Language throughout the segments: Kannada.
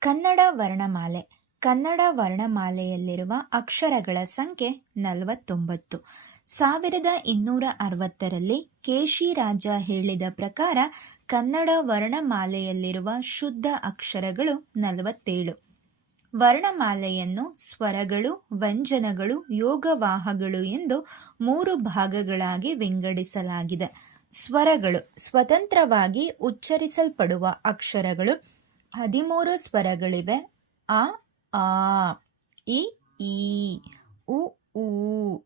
ಕನ್ನಡ ವರ್ಣಮಾಲೆ. ಕನ್ನಡ ವರ್ಣಮಾಲೆಯಲ್ಲಿರುವ ಅಕ್ಷರಗಳ ಸಂಖ್ಯೆ ನಲವತ್ತೊಂಬತ್ತು. ಸಾವಿರದ ಇನ್ನೂರ ಅರವತ್ತರಲ್ಲಿ ಕೇಶಿರಾಜ ಹೇಳಿದ ಪ್ರಕಾರ ಕನ್ನಡ ವರ್ಣಮಾಲೆಯಲ್ಲಿರುವ ಶುದ್ಧ ಅಕ್ಷರಗಳು ನಲವತ್ತೇಳು. ವರ್ಣಮಾಲೆಯನ್ನು ಸ್ವರಗಳು, ವ್ಯಂಜನಗಳು, ಯೋಗವಾಹಗಳು ಎಂದು ಮೂರು ಭಾಗಗಳಾಗಿ ವಿಂಗಡಿಸಲಾಗಿದೆ. ಸ್ವರಗಳು ಸ್ವತಂತ್ರವಾಗಿ ಉಚ್ಚರಿಸಲ್ಪಡುವ ಅಕ್ಷರಗಳು ಹದಿಮೂರು ಸ್ವರಗಳಿವೆ. ಅ, ಆ, ಇ, ಈ, ಉ ಊ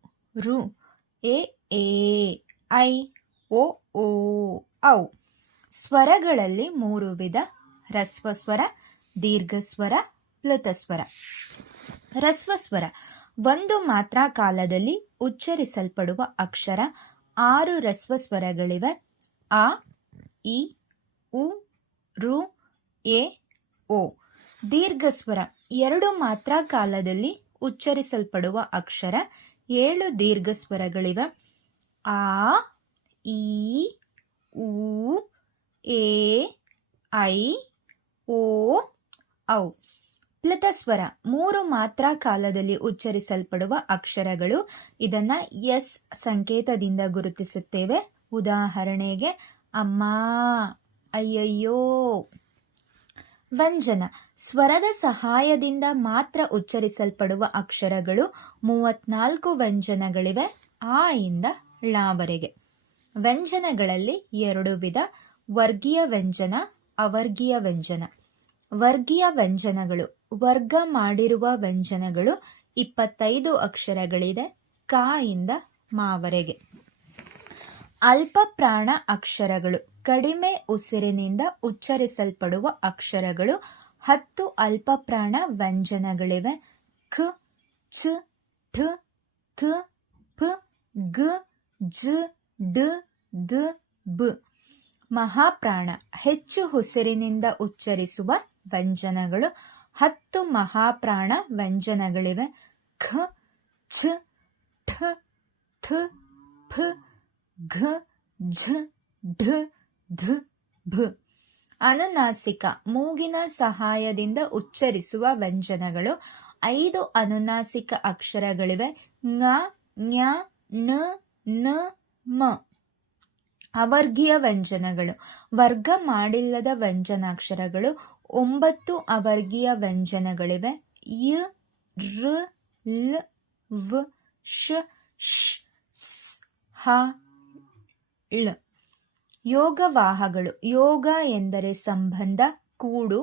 ರು, ಎ ಎ, ಐ ಒ ಓ, ಔ. ಸ್ವರಗಳಲ್ಲಿ ಮೂರು ವಿಧ. ರಸ್ವಸ್ವರ, ದೀರ್ಘಸ್ವರ, ಪ್ಲುತಸ್ವರ. ರಸ್ವಸ್ವರ ಒಂದು ಮಾತ್ರ ಕಾಲದಲ್ಲಿ ಉಚ್ಚರಿಸಲ್ಪಡುವ ಅಕ್ಷರ. ಆರು ರಸ್ವಸ್ವರಗಳಿವೆ. ಆ ಇ, ಉ, ರು ಎ, ಓ. ದೀರ್ಘಸ್ವರ, ಎರಡು ಮಾತ್ರ ಕಾಲದಲ್ಲಿ ಉಚ್ಚರಿಸಲ್ಪಡುವ ಅಕ್ಷರ, ಏಳು ದೀರ್ಘಸ್ವರಗಳಿವೆ. ಆ ಇ ಉ, ಎ, ಐ, ಓ, ಔ. ಪ್ಲುತಸ್ವರ, ಮೂರು ಮಾತ್ರ ಕಾಲದಲ್ಲಿ ಉಚ್ಚರಿಸಲ್ಪಡುವ ಅಕ್ಷರಗಳು, ಇದನ್ನು ಎಸ್ ಸಂಕೇತದಿಂದ ಗುರುತಿಸುತ್ತೇವೆ. ಉದಾಹರಣೆಗೆ, ಅಮ್ಮ, ಅಯ್ಯಯ್ಯೋ. ವ್ಯಂಜನ ಸ್ವರದ ಸಹಾಯದಿಂದ ಮಾತ್ರ ಉಚ್ಚರಿಸಲ್ಪಡುವ ಅಕ್ಷರಗಳು ಮೂವತ್ನಾಲ್ಕು ವ್ಯಂಜನಗಳಿವೆ ಆ ಇಂದ ಳಾವರೆಗೆ ವ್ಯಂಜನಗಳಲ್ಲಿ ಎರಡು ವಿಧ. ವರ್ಗೀಯ ವ್ಯಂಜನ ಅವರ್ಗೀಯ ವ್ಯಂಜನ ವರ್ಗೀಯ ವ್ಯಂಜನಗಳು ವರ್ಗ ಮಾಡಿರುವ ವ್ಯಂಜನಗಳು ಇಪ್ಪತ್ತೈದು ಅಕ್ಷರಗಳಿದೆ. ಕಾಯಿಂದ ಇಂದ ಮಾವರೆಗೆ ಅಲ್ಪ ಪ್ರಾಣ ಅಕ್ಷರಗಳು. ಕಡಿಮೆ ಉಸಿರಿನಿಂದ ಉಚ್ಚರಿಸಲ್ಪಡುವ ಅಕ್ಷರಗಳು ಹತ್ತು ಅಲ್ಪಪ್ರಾಣ ವ್ಯಂಜನಗಳಿವೆ. ಖ, ಚ, ಠ, ಥ, ಪ, ಗ, ಜ, ಡ, ದ, ಬ. ಮಹಾಪ್ರಾಣ, ಹೆಚ್ಚು ಉಸಿರಿನಿಂದ ಉಚ್ಚರಿಸುವ ವ್ಯಂಜನಗಳು ಹತ್ತು ಮಹಾಪ್ರಾಣ ವ್ಯಂಜನಗಳಿವೆ. ಖ ಛ ಠ, ಥ ಫ ಘ ಝ ಢ ಧ, ಭ. ಅನುನಾಸಿಕ, ಮೂಗಿನ ಸಹಾಯದಿಂದ ಉಚ್ಚರಿಸುವ ವ್ಯಂಜನಗಳು. ಐದು ಅನುನಾಸಿಕ ಅಕ್ಷರಗಳಿವೆ. ಙ ಞ ನ ನ, ಮ. ಅವರ್ಗೀಯ ವ್ಯಂಜನಗಳು. ವರ್ಗ ಮಾಡಿಲ್ಲದ ವ್ಯಂಜನಾಕ್ಷರಗಳು. ಒಂಬತ್ತು ಅವರ್ಗೀಯ ವ್ಯಂಜನಗಳಿವೆ. ಯ ಋ ಲ್, ವ್ ಶ ಶ್ ಸ್, ಹ, ಳ. ಯೋಗವಾಹಗಳು ಯೋಗ ಎಂದರೆ ಸಂಬಂಧ ಕೂಡು